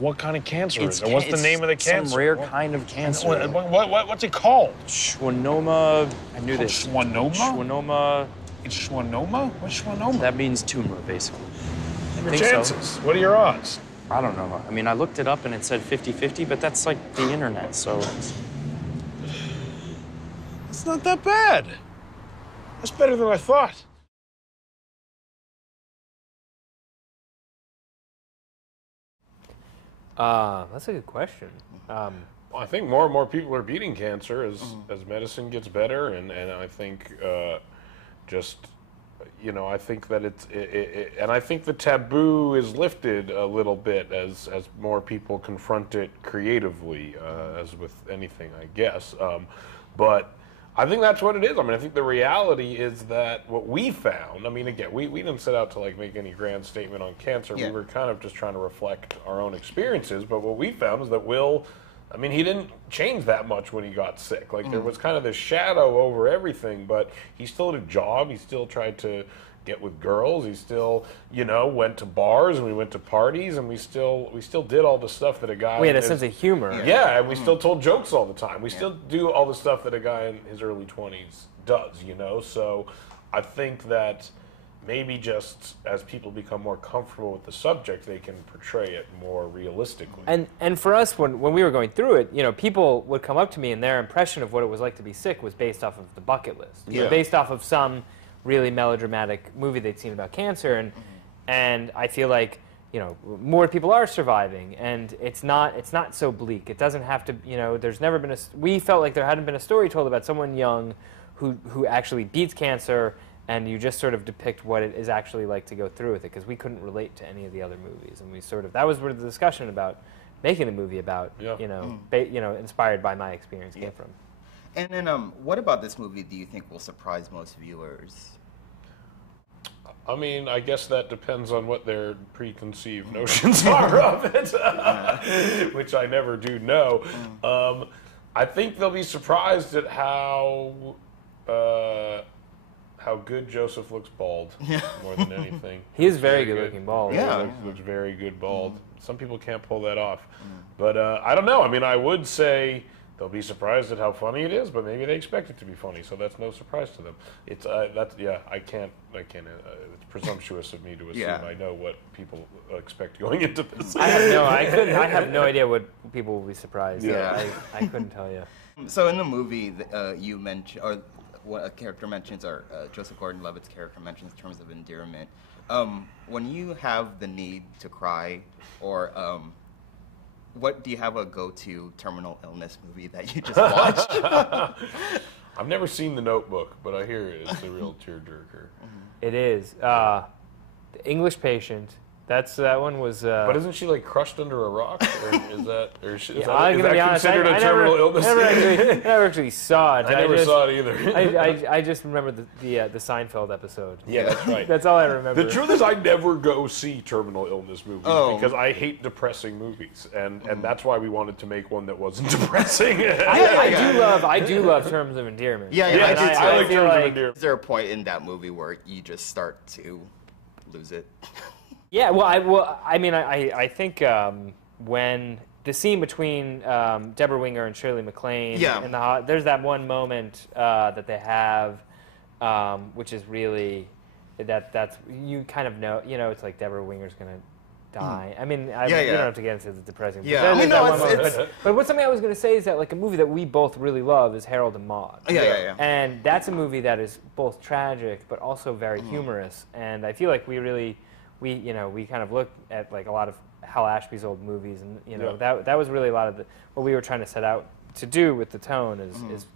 What kind of cancer is it? What's the name of the cancer? Some rare kind of cancer. What's it called? Schwannoma. I knew this. Schwannoma? Schwannoma. It's schwannoma? What's schwannoma? That means tumor, basically. Your chances. So. What are your odds? I don't know. I mean, I looked it up and it said 50-50, but that's like the internet, so. It's not that bad. That's better than I thought. That's a good question. I think more and more people are beating cancer as medicine gets better, and I think I think that and I think the taboo is lifted a little bit as more people confront it creatively, as with anything, I guess. But I think that's what it is. I mean, I think the reality is that what we found, I mean, again, we didn't set out to like make any grand statement on cancer. Yeah. We were kind of just trying to reflect our own experiences. But what we found is that Will, I mean, he didn't change that much when he got sick. Like, there was kind of this shadow over everything, but he still had a job. He still tried to get with girls. He still, went to bars, and we went to parties, and we still did all the stuff that a guy... We had a sense of humor. Yeah, and we still told jokes all the time. We still do all the stuff that a guy in his early 20s does, So I think that maybe just as people become more comfortable with the subject, they can portray it more realistically. And for us, when we were going through it, people would come up to me, and their impression of what it was like to be sick was based off of the bucket list. Based off of some really melodramatic movie they'd seen about cancer, and I feel like more people are surviving, and it's not so bleak. It doesn't have to, there's never been we felt like there hadn't been a story told about someone young who actually beats cancer, and you just sort of depict what it is actually like to go through with it, because we couldn't relate to any of the other movies, and that was where the discussion about making the movie about inspired by my experience came from. And then, what about this movie do you think will surprise most viewers? I mean, I guess that depends on what their preconceived notions are of it, which I never do know. I think they'll be surprised at how good Joseph looks bald, more than anything. He is very good looking bald. Yeah. He looks very good bald. Some people can't pull that off. But I don't know. I mean, I would say they'll be surprised at how funny it is, but maybe they expect it to be funny, so that's no surprise to them. It's I can't. It's presumptuous of me to assume I know what people expect going into this. I have no idea what people will be surprised. Yeah, I couldn't tell you. So in the movie, you mentioned, or what a character mentions, or Joseph Gordon-Levitt's character mentions in terms of endearment. When you have the need to cry, or what do you have a go-to terminal illness movie that you just watched? I've never seen The Notebook, but I hear it's a real tearjerker. It is. The English Patient. That one was. But isn't she like crushed under a rock? Or is that considered a terminal illness? I never actually saw it. I never saw it either. I just remember the Seinfeld episode. Yeah, that's right. That's all I remember. The truth is, I never go see terminal illness movies because I hate depressing movies, and that's why we wanted to make one that wasn't depressing. I do love Terms of Endearment. Yeah, I like Terms of Endearment. Is there a point in that movie where you just start to lose it? Yeah, I think when the scene between Deborah Winger and Shirley MacLaine, there's that one moment that they have, which is really that's you kind of know, it's like Deborah Winger's gonna die. I mean, you don't have to get into the depressing. But something I was gonna say is that like a movie that we both really love is Harold and Maude. Yeah. And that's a movie that is both tragic but also very humorous, and I feel like we kind of looked at like a lot of Hal Ashby's old movies, and that was really a lot of what we were trying to set out to do with the tone is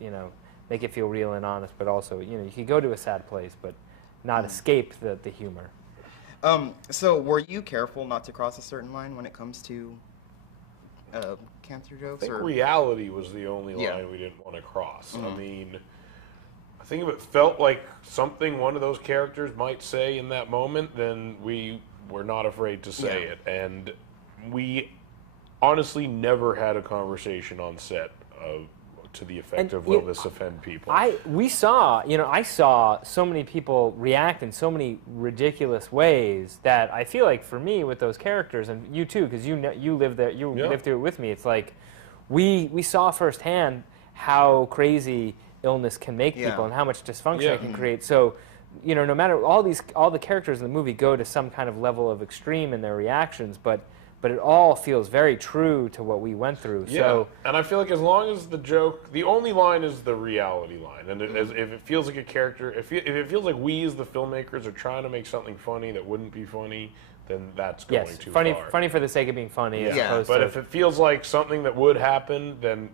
make it feel real and honest, but also you could go to a sad place, but not escape the humor. So were you careful not to cross a certain line when it comes to cancer jokes? I think reality was the only line we didn't want to cross. I mean, I think if it felt like something one of those characters might say in that moment, then we were not afraid to say it. And we honestly never had a conversation on set of to the effect of, will this offend people? I saw so many people react in so many ridiculous ways that I feel like for me with those characters, and you too, because you live there, lived through it with me. It's like we saw firsthand how crazy illness can make people and how much dysfunction it can create. So, no matter all the characters in the movie go to some kind of level of extreme in their reactions, but it all feels very true to what we went through. Yeah, So, and I feel like as long as the joke, the only line is the reality line, and if it feels like a character, if it feels like we as the filmmakers are trying to make something funny that wouldn't be funny, then that's going too far. Funny for the sake of being funny. As opposed but to, if it feels like something that would happen, then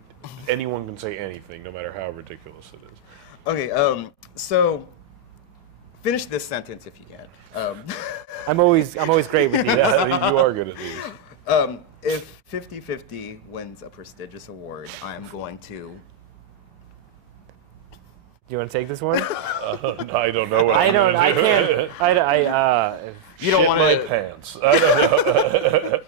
anyone can say anything, no matter how ridiculous it is. Okay, so finish this sentence if you can. I'm always great with these. Yeah, you are good at these. If 50/50 wins a prestigious award, I am going to. Do you want to take this one? I don't know what I'm I don't. gonna I do. can't. You don't Shit want my to. pants. I don't know.